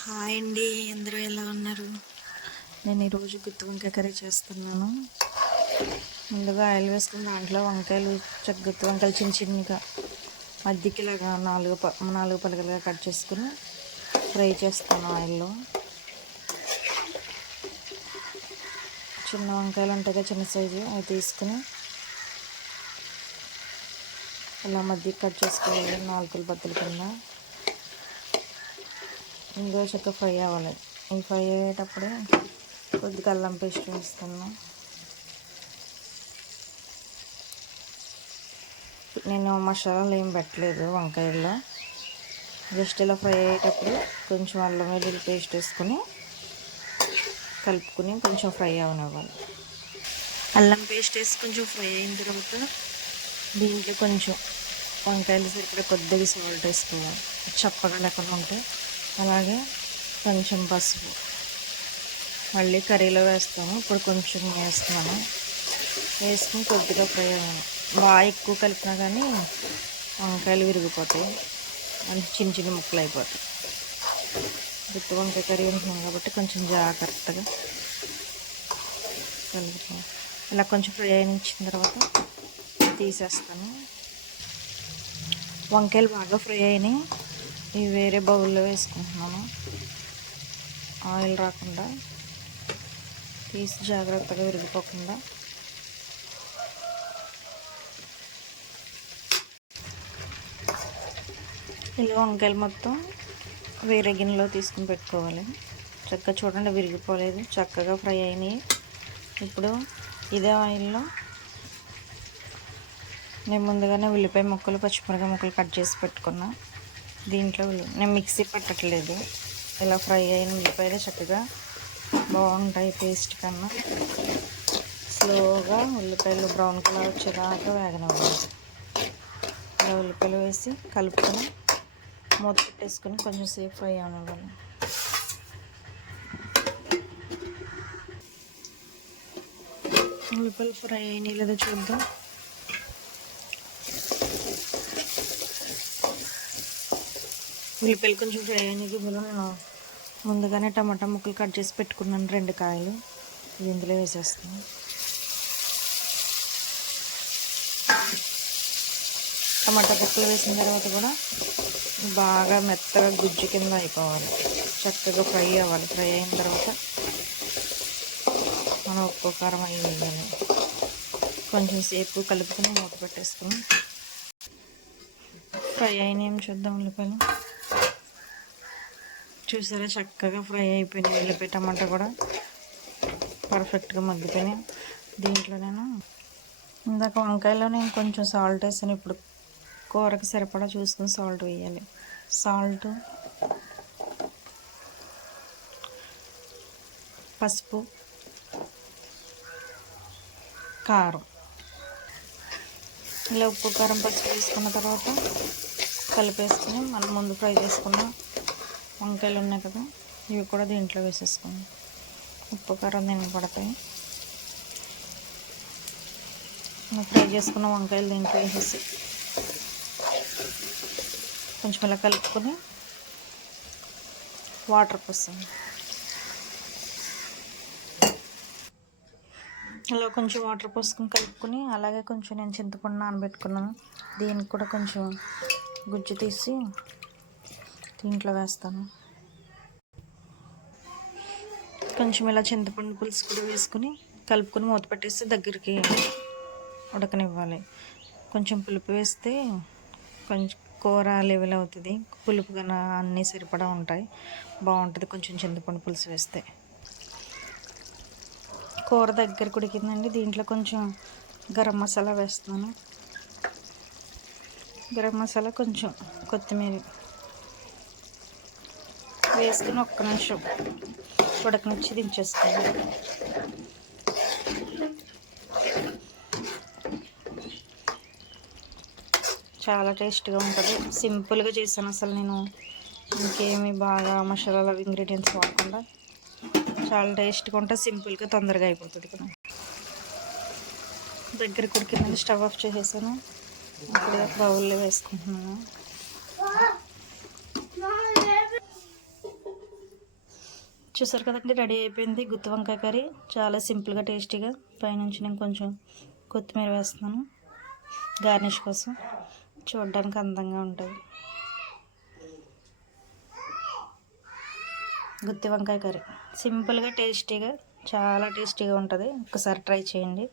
Hi అండి, అందరూ ఎలా ఉన్నారు? నేను ఈరోజు గుత్తి వంకాయ కర్రీ చేస్తున్నాను. ముందుగా ఆయిల్ వేసుకుని దాంట్లో వంకాయలు గుత్తి వంకాయలు చిన్న చిన్నగా మధ్యకి ఇలాగా నాలుగు పలకలుగా కట్ చేసుకుని ఫ్రై చేస్తాను ఆయిల్లో. చిన్న వంకాయలు ఉంటాయి కదా, చిన్న సైజు, అవి తీసుకుని ఇలా మధ్యకి కట్ చేసుకోవాలి నాలుగు బద్దల కింద. ఇందులో చక్కగా ఫ్రై అవ్వాలి. ఈ ఫ్రై అయ్యేటప్పుడే కొద్దిగా అల్లం పేస్ట్ వేస్తాను. నేను మసాలాలు ఏం పెట్టలేదు వంకాయల్లో, జస్ట్ ఇలా ఫ్రై అయ్యేటప్పుడు కొంచెం అల్లం వెల్లుల్లి పేస్ట్ వేసుకుని కలుపుకుని కొంచెం ఫ్రై అవనివ్వాలి. అల్లం పేస్ట్ వేసి కొంచెం ఫ్రై అయిన తర్వాత దీంట్లో కొంచెం వంకాయలు సరిపడా కొద్దిగా సాల్ట్ వేసుకోవాలి, చప్పగా లేకుండా ఉంటాయి. అలాగే కొంచెం పసుపు మళ్ళీ కర్రీలో వేస్తాము. ఇప్పుడు కొంచెం వేస్తున్నాను, వేసుకుని కొద్దిగా ఫ్రై అవ్వాలి. బాగా ఎక్కువ కలిపినా కానీ వంకాయలు విరిగిపోతాయి, అంటే చిన్న చిన్న ముక్కలు అయిపోతాయి. గుత్తి వంకాయ కర్రీ ఉంటున్నాం కాబట్టి కొంచెం జాగ్రత్తగా కలుపుతాం. ఇలా కొంచెం ఫ్రై అయిన తర్వాత తీసేస్తాను. వంకాయలు బాగా ఫ్రై అయినాయి, ఇవి వేరే బౌల్లో వేసుకుంటున్నాను. ఆయిల్ రాకుండా తీసి జాగ్రత్తగా విరిగిపోకుండా. ఇలా వంకాయలు మొత్తం వేరే గిన్నెలో తీసుకుని పెట్టుకోవాలి. చక్కగా చూడండి, విరిగిపోలేదు, చక్కగా ఫ్రై అయినాయి. ఇప్పుడు ఇదే ఆయిల్లో నేను ముందుగానే ఉల్లిపాయ ముక్కలు పచ్చిమిరపకాయ ముక్కలు కట్ చేసి పెట్టుకున్నా. దీంట్లో నేను మిక్సీ పట్టట్లేదు, ఇలా ఫ్రై అయిన ఉల్లిపాయలు చక్కగా బాగుంటాయి టేస్ట్ కన్నా. స్లోగా ఉల్లిపాయలు బ్రౌన్ కలర్ వచ్చేదాకా వేగనివ్వాలి. ఇలా ఉల్లిపాయలు వేసి కలుపుకొని మూత పెట్టేసుకొని కొంచెం సేపు ఫ్రై అవనివ్వాలి. ఉల్లిపాయలు ఫ్రై అయినాయి లేదా చూద్దాం. ఉల్లిపాయలు కొంచెం ఫ్రై అయినాయి. ఇందులో నేను ముందుగానే టమాటా ముక్కలు కట్ చేసి పెట్టుకున్నాను, 2 కాయలు, ఇది ఇందులో వేసేస్తాను. టమాటా ముక్కలు వేసిన తర్వాత కూడా బాగా మెత్తగా గుజ్జు కింద అయిపోవాలి, చక్కగా ఫ్రై అవ్వాలి. ఫ్రై అయిన తర్వాత మనం ఉప్పు కారం అవి వేయాలి. కొంచెం సేపు కలుపుకొని మూత పెట్టేసుకుని ఫ్రై అయినాయి చూద్దాం. ఉల్లిపాయలు చూసారా, చక్కగా ఫ్రై అయిపోయినాయి. ఉల్లిపాయ టమాటా కూడా పర్ఫెక్ట్గా మగ్గిపోయినాయి. దీంట్లో నేను ఇందాక వంకాయలో నేను కొంచెం సాల్ట్ వేసాను, ఇప్పుడు కూరకు సరిపడా చూసుకుని సాల్ట్ వేయాలి. సాల్ట్, పసుపు, కారం, ఇలా ఉప్పు కారం పసుపు వేసుకున్న తర్వాత కలిపేసుకుని మనం ముందు ఫ్రై చేసుకున్న వంకాయలు ఉన్నాయి కదా, ఇవి కూడా దీంట్లో వేసేసుకుని ఉప్పు కారం దీనికి పడతాయి. ఫ్రై చేసుకున్న వంకాయలు దీంట్లో వేసేసి కొంచెం ఇలా కలుపుకొని వాటర్ పోస్తాను. ఇలా కొంచెం వాటర్ పోసుకొని కలుపుకొని, అలాగే కొంచెం నేను చింతపండు నానబెట్టుకున్నాను, దీనికి కూడా కొంచెం గుజ్జు తీసి దీంట్లో వేస్తాను. కొంచెం ఇలా చింతపండు పులుసు కూడా వేసుకుని కలుపుకొని మూత పెట్టేసి దగ్గరికి ఉడకనివ్వాలి. కొంచెం పులుపు వేస్తే కొంచెం కూర లెవెల్ అవుతుంది, పులుపుగా అన్నీ సరిపడా ఉంటాయి, బాగుంటుంది కొంచెం చింతపండు పులుసు వేస్తే. కూర దగ్గరకు ఉడికిందండి, దీంట్లో కొంచెం గరం మసాలా వేస్తున్నాను. గరం మసాలా, కొంచెం కొత్తిమీర వేసుకుని ఒక్క నిమిషం ఉడకనిచ్చి దించేస్తాను. చాలా టేస్ట్గా ఉంటుంది. సింపుల్గా చేశాను, అసలు నేను ఇంకేమి బాగా మసాలాల ఇంగ్రీడియంట్స్ వాడకుండా చాలా టేస్ట్గా ఉంటుంది, సింపుల్గా తొందరగా అయిపోతుంది కదా. దగ్గరికి ఉడికిందని స్టవ్ ఆఫ్ చేసేసాను. ఇప్పుడు బౌల్లో వేసుకుంటున్నాను. చూసారు కదండి, రెడీ అయిపోయింది గుత్తి వంకాయ కర్రీ. చాలా సింపుల్గా టేస్టీగా. పైనుంచి నేను కొంచెం కొత్తిమీర వేస్తున్నాను గార్నిష్ కోసం, చూడడానికి అందంగా ఉంటుంది. గుత్తి వంకాయ కర్రీ సింపుల్గా టేస్టీగా, చాలా టేస్టీగా ఉంటుంది. ఒకసారి ట్రై చేయండి.